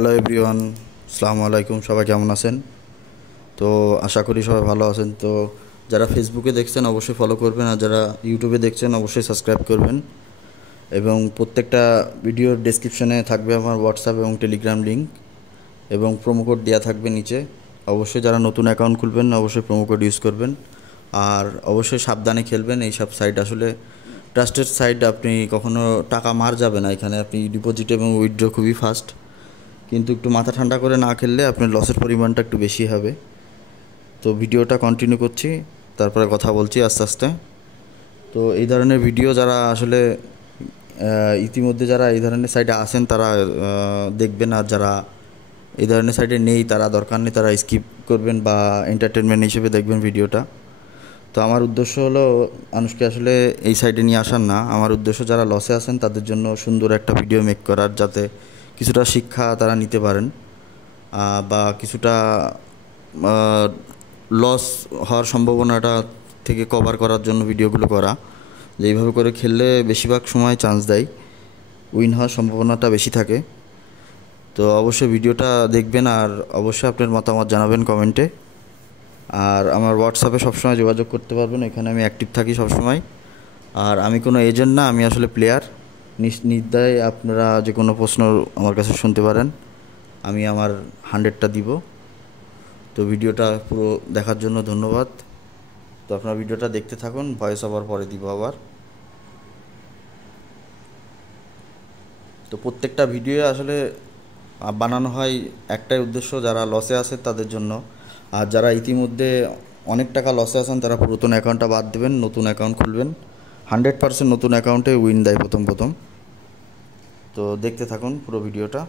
Hello everyone, আসসালামু আলাইকুম। সবাই কেমন আছেন? তো আশা করি সবাই ভালো আছেন। তো যারা ফেসবুকে দেখছেন অবশ্যই ফলো করবেন, আর যারা ইউটিউবে দেখছেন অবশ্যই সাবস্ক্রাইব করবেন। এবং প্রত্যেকটা ভিডিওর ডেসক্রিপশনে থাকবে আমার হোয়াটসঅ্যাপ এবং টেলিগ্রাম লিঙ্ক, এবং প্রোমো কোড দেওয়া থাকবে নিচে। অবশ্যই যারা নতুন অ্যাকাউন্ট খুলবেন অবশ্যই প্রোমো কোড ইউজ করবেন। আর অবশ্যই সাবধানে খেলবেন। এইসব সাইট আসলে ট্রাস্টেড সাইট, আপনি কখনো টাকা মার যাবে না এখানে। আপনি ডিপোজিট এবং উইথড্র খুবই ফাস্ট, কিন্তু একটু মাথা ঠান্ডা করে না খেললে আপনার লসের পরিমাণটা একটু বেশি হবে। তো ভিডিওটা কন্টিনিউ করছি, তারপরে কথা বলছি আস্তে আস্তে। তো এই ধরনের ভিডিও যারা আসলে ইতিমধ্যে যারা এই ধরনের সাইটে আসেন তারা দেখবেন, আর যারা এই ধরনের সাইটে নেই তারা দরকার নেই, তারা স্কিপ করবেন বা এন্টারটেনমেন্ট হিসেবে দেখবেন ভিডিওটা। তো আমার উদ্দেশ্য হলো মানুষকে আসলে এই সাইডে নিয়ে আসার না, আমার উদ্দেশ্য যারা লসে আছেন তাদের জন্য সুন্দর একটা ভিডিও মেক করার, যাতে কিছুটা শিক্ষা তারা নিতে পারেন, বা কিছুটা লস হওয়ার সম্ভাবনাটা থেকে কভার করার জন্য ভিডিওগুলো করা। যে এইভাবে করে খেললে বেশিরভাগ সময় চান্স দেয়, উইন হওয়ার সম্ভাবনাটা বেশি থাকে। তো অবশ্যই ভিডিওটা দেখবেন, আর অবশ্যই আপনার মতামত জানাবেন কমেন্টে। আর আমার হোয়াটসঅ্যাপে সবসময় যোগাযোগ করতে পারবেন, এখানে আমি অ্যাক্টিভ থাকি সবসময়। আর আমি কোনো এজেন্ট না, আমি আসলে প্লেয়ার। নির্দ্বিধায় আপনারা যে কোনো প্রশ্ন আমার কাছে শুনতে পারেন, আমি আমার 100টা দিব। তো ভিডিওটা পুরো দেখার জন্য ধন্যবাদ। তো আপনারা ভিডিওটা দেখতে থাকুন, ভয়েস ওভার পরে দিব আবার। তো প্রত্যেকটা ভিডিও আসলে বানানো হয় একটাই উদ্দেশ্য, যারা লসে আছে তাদের জন্য। আর যারা ইতিমধ্যে অনেক টাকা লসে আছেন তারা পুরাতন অ্যাকাউন্টটা বাদ দেবেন, নতুন অ্যাকাউন্ট খুলবেন। 100% নতুন অ্যাকাউন্টে উইন দেয় প্রথম প্রথম। তো দেখতে থাকুন পুরো ভিডিওটা।